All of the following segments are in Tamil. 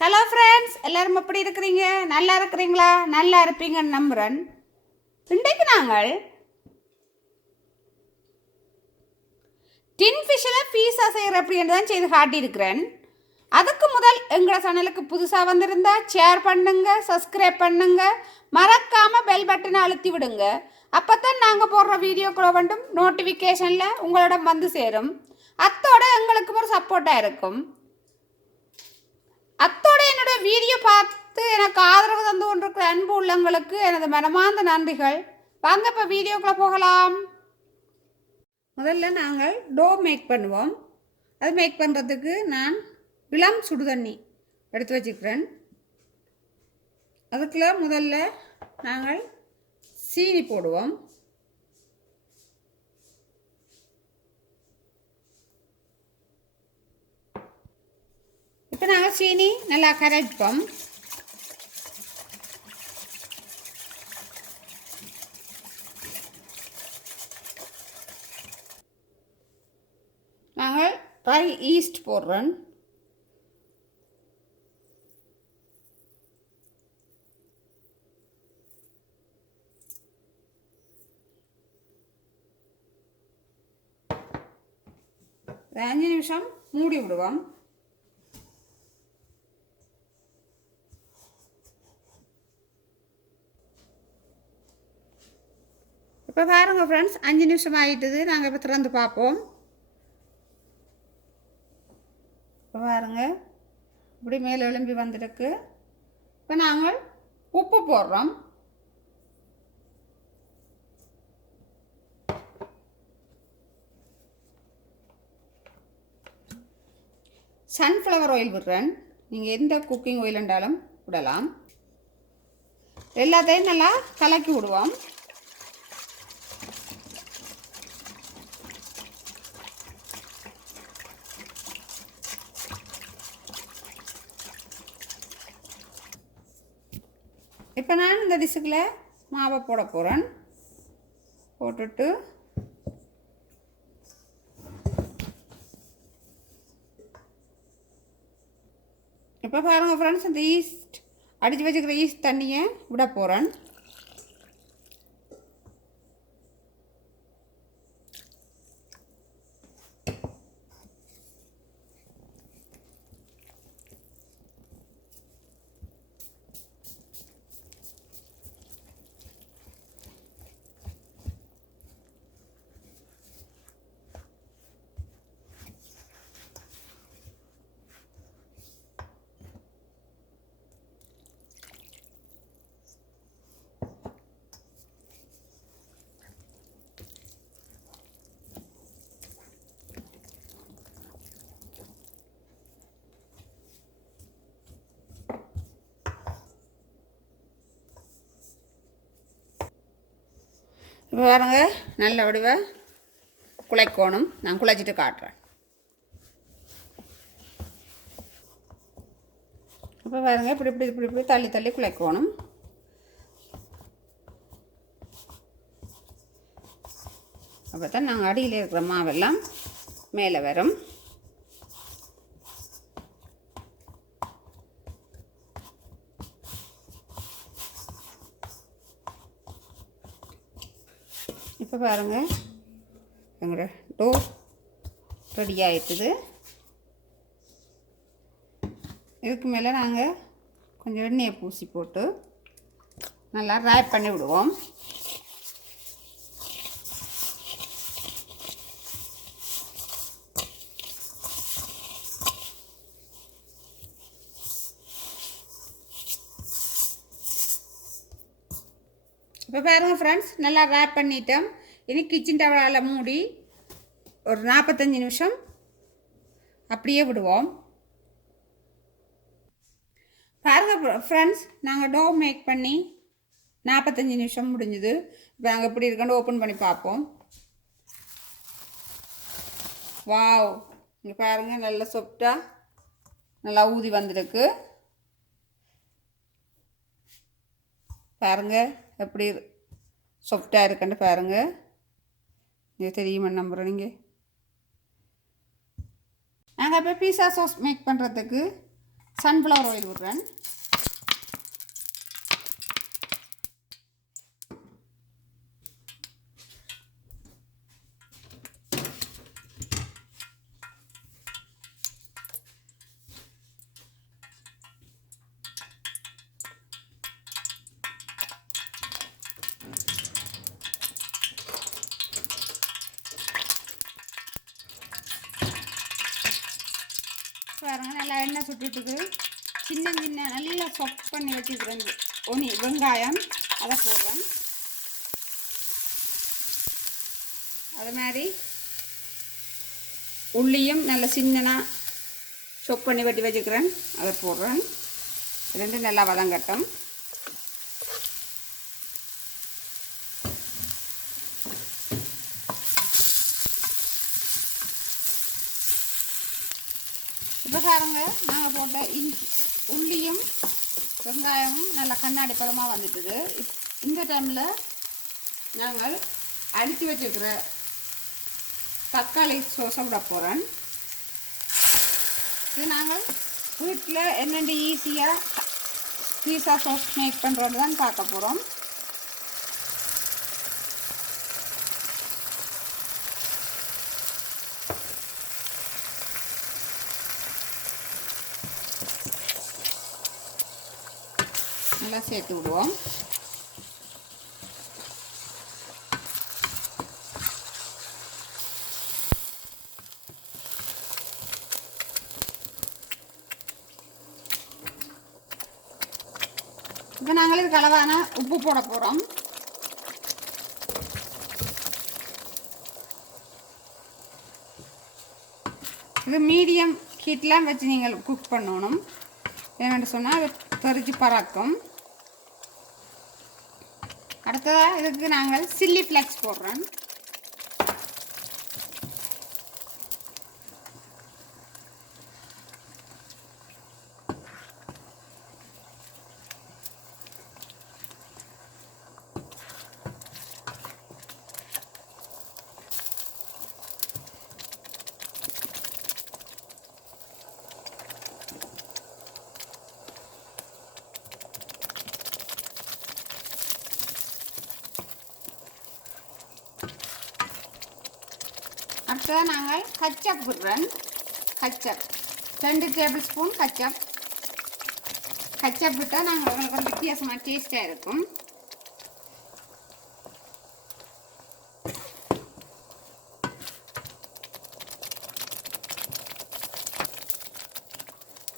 ஹலோ ஃப்ரெண்ட்ஸ் எல்லாரும் எப்படி இருக்கிறீங்க? நல்லா இருக்கிறீங்களா? நல்லா இருப்பீங்கன்னு நம்புகிறேன் இன்றைக்கு நாங்கள் டின் ஃபிஷ்ஷில் பீஸா செய்கிற அப்படின்னு தான் செய்து காட்டியிருக்கிறேன். அதுக்கு முதல் எங்களோட சேனலுக்கு புதுசாக வந்திருந்தா ஷேர் பண்ணுங்க சப்ஸ்கிரைப் பண்ணுங்க. மறக்காமல் பெல் பட்டனை அழுத்தி விடுங்க. அப்போ தான் நாங்கள் போடுற வீடியோக்களை வந்தும் நோட்டிஃபிகேஷனில் உங்களிடம் வந்து சேரும். அத்தோட எங்களுக்கு ஒரு சப்போர்ட்டாக இருக்கும். அத்தோட என்னோட வீடியோ பார்த்து எனக்கு ஆதரவு தந்து கொண்டிருக்கிற அன்பு உள்ளங்களுக்கு எனது மனமார்ந்த நன்றிகள். வாங்க இப்போ வீடியோக்குள்ளே போகலாம். முதல்ல நாங்கள் டோ மேக் பண்ணுவோம். அது மேக் பண்ணுறதுக்கு நான் இளம் சுடுதண்ணி எடுத்து வச்சுக்கிறேன். அதுக்குள்ள முதல்ல நாங்கள் சீனி போடுவோம் இப்போ நாங்கள் சீனி நல்லா கரைப்போம். நாங்கள் ட்ரை ஈஸ்ட் போடுறோம் ஒரு அஞ்சு நிமிஷம் மூடி விடுவோம். இப்போ பாருங்கள் ஃப்ரெண்ட்ஸ் அஞ்சு நிமிஷம் ஆகிட்டுது நாங்கள் இப்போ திறந்து பார்ப்போம். இப்போ பாருங்கள் இப்படி மேலே விளம்பி வந்திருக்கு. இப்போ நாங்கள் உப்பு போடுறோம். சன்ஃப்ளவர் ஆயில் விடுறேன். நீங்கள் எந்த குக்கிங் ஆயில் இருந்தாலும் விடலாம். எல்லாத்தையும் நல்லா கலக்கி விடுவோம். இப்போ மாவை போட போகிறேன் போட்டுட்டு இப்போ பாருங்கள் ஃப்ரெண்ட்ஸ் அந்த ஈஸ்ட் அடித்து வச்சுக்கிற ஈஸ்ட் தண்ணியை விட போகிறேன் இப்போ பாருங்க நல்ல வடிவ குழைக்கணும் நான் குழைச்சிட்டு காட்டுறேன். இப்போ பாருங்க இப்படி இப்படி இப்படி இப்படி தள்ளி தள்ளி குழைக்கணும் அப்போ தான் நாங்கள் அடியில் இருக்கிற மாவெல்லாம் மேலே வரும். இப்போ பாருங்கள் எங்களோட டோ ரெடி ஆகிட்டுது இதுக்கு மேலே நாங்கள் கொஞ்சம் எண்ணெயை பூசி போட்டு நல்லா ரேப் பண்ணி விடுவோம். இப்போ பாருங்கள் ஃப்ரெண்ட்ஸ் நல்லா ரேப் பண்ணிட்டோம் இனி கிச்சன் டவலால் மூடி ஒரு நாற்பத்தஞ்சு நிமிஷம் அப்படியே விடுவோம். பாருங்கள் ஃப்ரெண்ட்ஸ் நாங்கள் டோ மேக் பண்ணி நாற்பத்தஞ்சு நிமிஷம் முடிஞ்சுது. இப்போ நாங்கள் எப்படி இருக்கணும் ஓப்பன் பண்ணி பார்ப்போம். வாவ் இங்கே பாருங்கள் நல்லா சொப்டாக நல்லா ஊதி வந்திருக்கு. பாருங்கள் எப்படி சாஃப்டாக இருக்குன்னு பாருங்கள் இது தெரியுமா நம்புகிறேன் நீங்கள் நாங்கள் இப்போ பீஸா சாஸ் மேக் பண்ணுறதுக்கு சன்ஃப்ளவர் ஆயில் விடுறேன். பாருங்க நல்லா எண்ணெய் சுட்டுட்டுக்கு சின்ன சின்ன நல்லா சொப் பண்ணி வச்சுக்கிறேன். ஒனி வெங்காயம் அதை போடுறேன். அது மாதிரி உள்ளியும் நல்லா சின்னனாக சொப் பண்ணி வெட்டி வச்சுக்கிறேன். அதை போடுறேன். ரெண்டும் நல்லா வதங்கட்டும். இப்போ பாருங்க நாங்கள் போட்ட இஞ்சி உள்ளியும் வெங்காயமும் நல்லா கண்ணாடி பதமாக வந்துட்டுது. இப் இந்த டைமில் நாங்கள் அடித்து வச்சுருக்கிற தக்காளி சோசை விட போகிறேன் இது நாங்கள் வீட்டில் என்னென்ன ஈஸியாக பீஸா சோஸ் மேக் பண்ணுறது தான் பார்க்க போகிறோம் எல்லாம் சேர்த்து விடுவோம். இப்போ நாங்கள் இதுக்கு கலவான உப்பு போட போகிறோம் இது மீடியம் ஹீட்லாம் வச்சு நீங்கள் குக் பண்ணணும். என்னென்னு சொன்னால் அது தெரிஞ்சு பறக்கும். அடுத்ததாக இதுக்கு நாங்கள் சில்லி ஃப்ளெக்ஸ் போடுறோம். அடுத்து நாங்கள் கச்சப் விடுறோம் கச்சப். ரெண்டு டேபிள் ஸ்பூன் கச்சப். கச்சப் விட்டால் நாங்கள் உங்களுக்கு ஒரு வித்தியாசமாக டேஸ்ட்டாக இருக்கும்.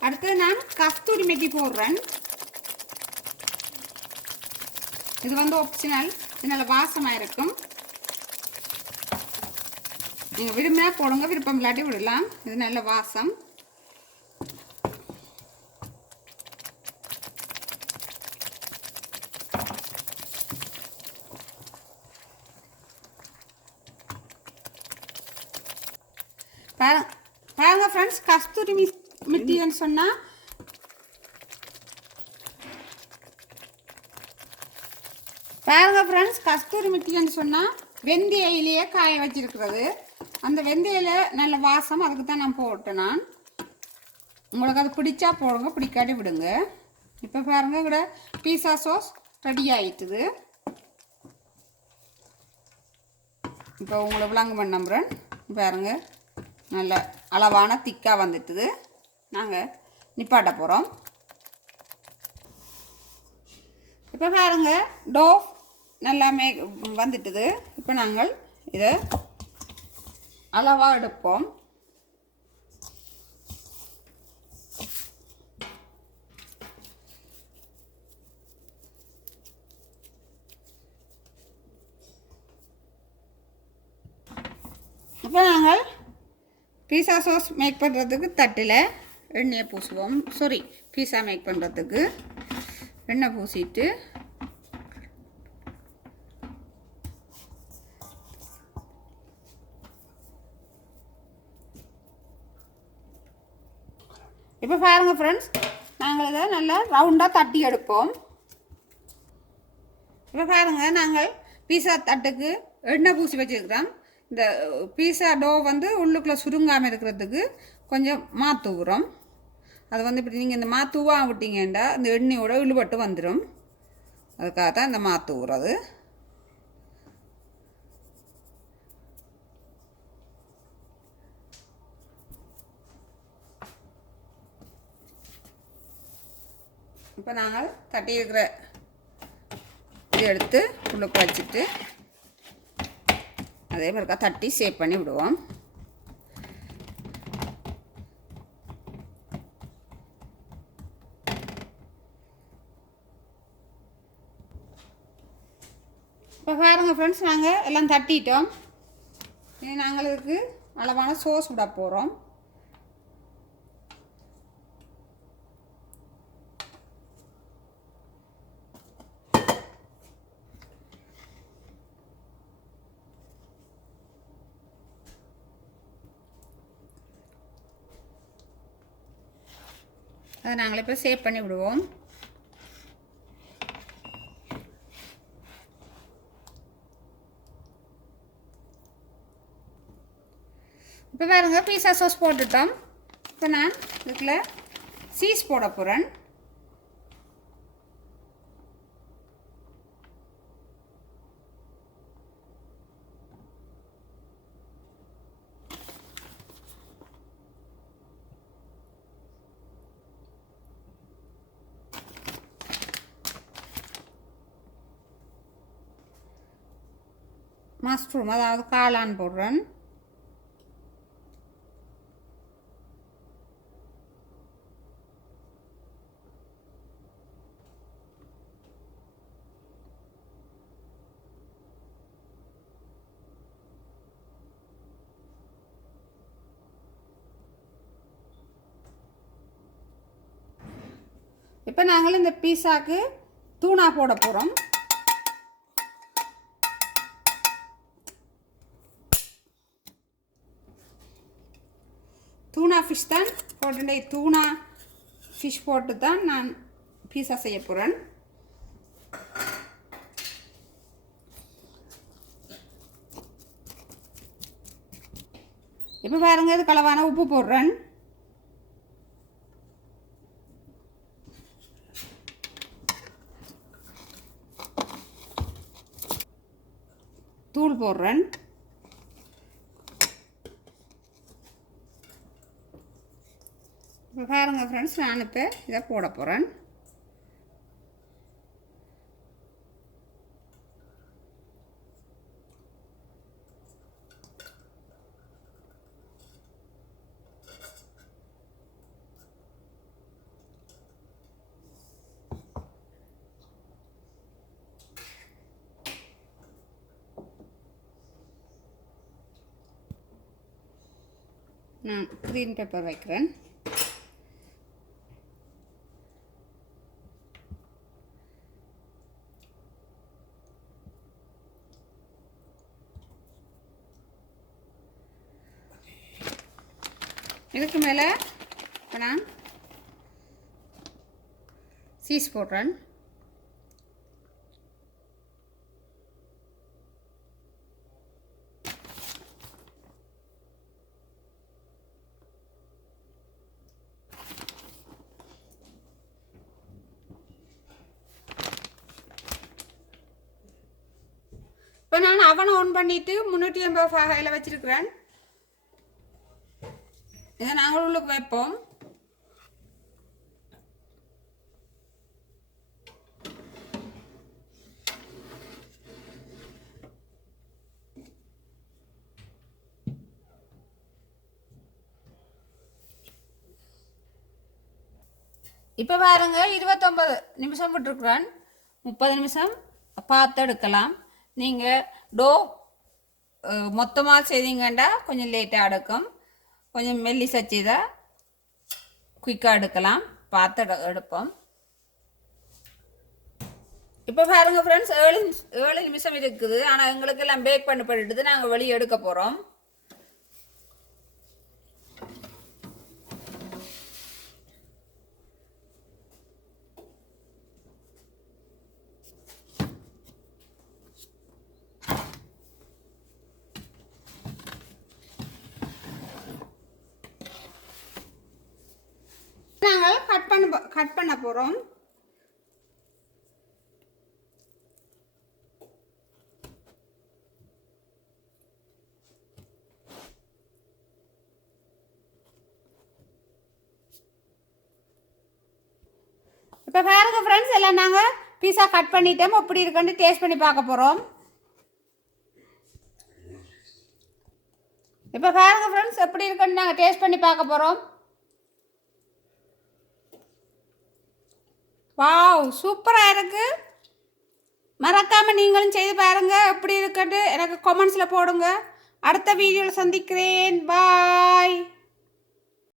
அடுத்து நான் கஸ்தூரி மெட்டி போடுறேன். இது வந்து ஆப்ஷனல் இது நல்ல வாசமாக இருக்கும். நீங்கள் விரும்பினா போடுங்க விருப்பம் இல்லாட்டி விடலாம். இது நல்ல வாசம். பாருங்க ஃப்ரெண்ட்ஸ் கஸ்தூரி மிஸ் மிட்டின்னு சொன்னால் பாருங்க ஃப்ரெண்ட்ஸ் கஸ்தூரி மிட்டின்னு சொன்னால் வெந்தய இலையே காய வச்சிருக்கிறது. அந்த வெந்தயில நல்ல வாசம் அதுக்கு தான் நான் போட்டேன் நான். உங்களுக்கு அது பிடிச்சா போடுங்க பிடிக்காட்டி விடுங்க. இப்போ பாருங்க கூட பீஸா சாஸ் ரெடி ஆயிட்டுது. இப்போ உங்களை விளங்கு பண்ண நம்புகிறேன் பாருங்க நல்ல அளவான திக்காக வந்துட்டுது. நாங்கள் நிப்பாட்ட போகிறோம் இப்போ பாருங்க டோ நல்லா மே வந்துட்டுது. இப்போ நாங்கள் இதை அளவாக எடுப்போம். இப்போ நாங்கள் பீஸா சாஸ் மேக் பண்ணுறதுக்கு தட்டில் எண்ணெயை பூசுவோம். சாரி பீஸா மேக் பண்ணுறதுக்கு எண்ணெய் பூசிட்டு இப்போ பாருங்கள் ஃப்ரெண்ட்ஸ் நாங்கள் இதை நல்லா ரவுண்டாக தட்டி எடுப்போம். இப்போ பாருங்க நாங்கள் பீஸா தட்டுக்கு எண்ணெய் பூசி வச்சுருக்கிறோம். இந்த பீஸா டோ வந்து உள்ளுக்குள்ளே சுருங்காமல் இருக்கிறதுக்கு கொஞ்சம் மாற்றுகிறோம் அது வந்து இப்படி நீங்கள் இந்த மாத்தூவா விட்டீங்கன்னா இந்த எண்ணெயோட இழுபட்டு வந்துடும் அதுக்காக தான் இந்த மாத்து இப்போ நாங்கள் தட்டி இருக்கிற இது எடுத்து உள்ளுக்கு வச்சுட்டு அதே மாதிரிக்கா தட்டி சேவ் பண்ணி விடுவோம். இப்போ பாருங்கள் ஃப்ரெண்ட்ஸ் நாங்கள் எல்லாம் தட்டிட்டோம். இனி நாங்கள் இதுக்கு அளவான சோஸ் விட போகிறோம் அதை நாங்கள் இப்போ சேவ் பண்ணி விடுவோம். இப்போ பாருங்கள் பீஸா சாஸ் போட்டுட்டோம். இப்போ நான் இதில் சீஸ் போட போகிறேன் மஷ்ரூம் அதாவது காளான் போடுறேன். இப்போ நாங்கள் இந்த பீஸாக்கு தூணா போட போகிறோம் தூணா ஃபிஷ் தான் போட்டுட்டே தூணா ஃபிஷ் போட்டு தான் நான் பீஸா செய்ய போகிறேன் இப்போ பாருங்க இது களவான உப்பு போடுறேன். தூள் போடுறேன். பாருங்கள் ஃப்ரெண்ட்ஸ் நான் இப்போ இதை போட போகிறேன் நான் க்ரீன் பேப்பர் வைக்கிறேன். இதுக்கு மேலே இப்போ நான் சீஸ் போடுறேன். இப்போ நான் அவனை ஆன் பண்ணிவிட்டு முந்நூற்றி ஐம்பது ஃபகையில் வச்சுருக்கிறேன். இதை நாங்கள் உள்ளுக்கு வைப்போம் இப்போ பாருங்க இருபத்தொம்பது நிமிஷம் விட்டுருக்குறேன் முப்பது நிமிஷம். பார்த்து எடுக்கலாம். நீங்கள் டோ மொத்தமாக செய்தீங்கன்னா கொஞ்சம் லேட்டாக எடுக்கும். கொஞ்சம் மெல்லிசா செய்தால் குயிக்காக எடுக்கலாம். பார்த்து எடுப்போம். இப்போ பாருங்கள் ஃப்ரெண்ட்ஸ் ஏழு ஏழு நிமிஷம் இருக்குது. ஆனால் எங்களுக்கு எல்லாம் பேக் பண்ணப்பட்டுட்டு நாங்கள் வெளியே எடுக்க போகிறோம் நாங்கள் கட் பண்ண போகிறோம் இப்போ பாருங்க ஃப்ரெண்ட்ஸ் எல்லாம் நாங்கள் பீஸா கட் பண்ணிட்டோம். எப்படி இருக்குன்னு டேஸ்ட் பண்ணி பார்க்க போகிறோம் இப்போ பாருங்க ஃப்ரெண்ட்ஸ் எப்படி இருக்குன்னு நாங்கள் டேஸ்ட் பண்ணி பார்க்க போகிறோம் வாவ் சூப்பராக இருக்குது மறக்காமல் நீங்களும் செய்து பாருங்கள் எப்படி இருக்குன்ட்டு எனக்கு கமெண்ட்ஸில் போடுங்க. அடுத்த வீடியோவில் சந்திக்கிறேன். பாய்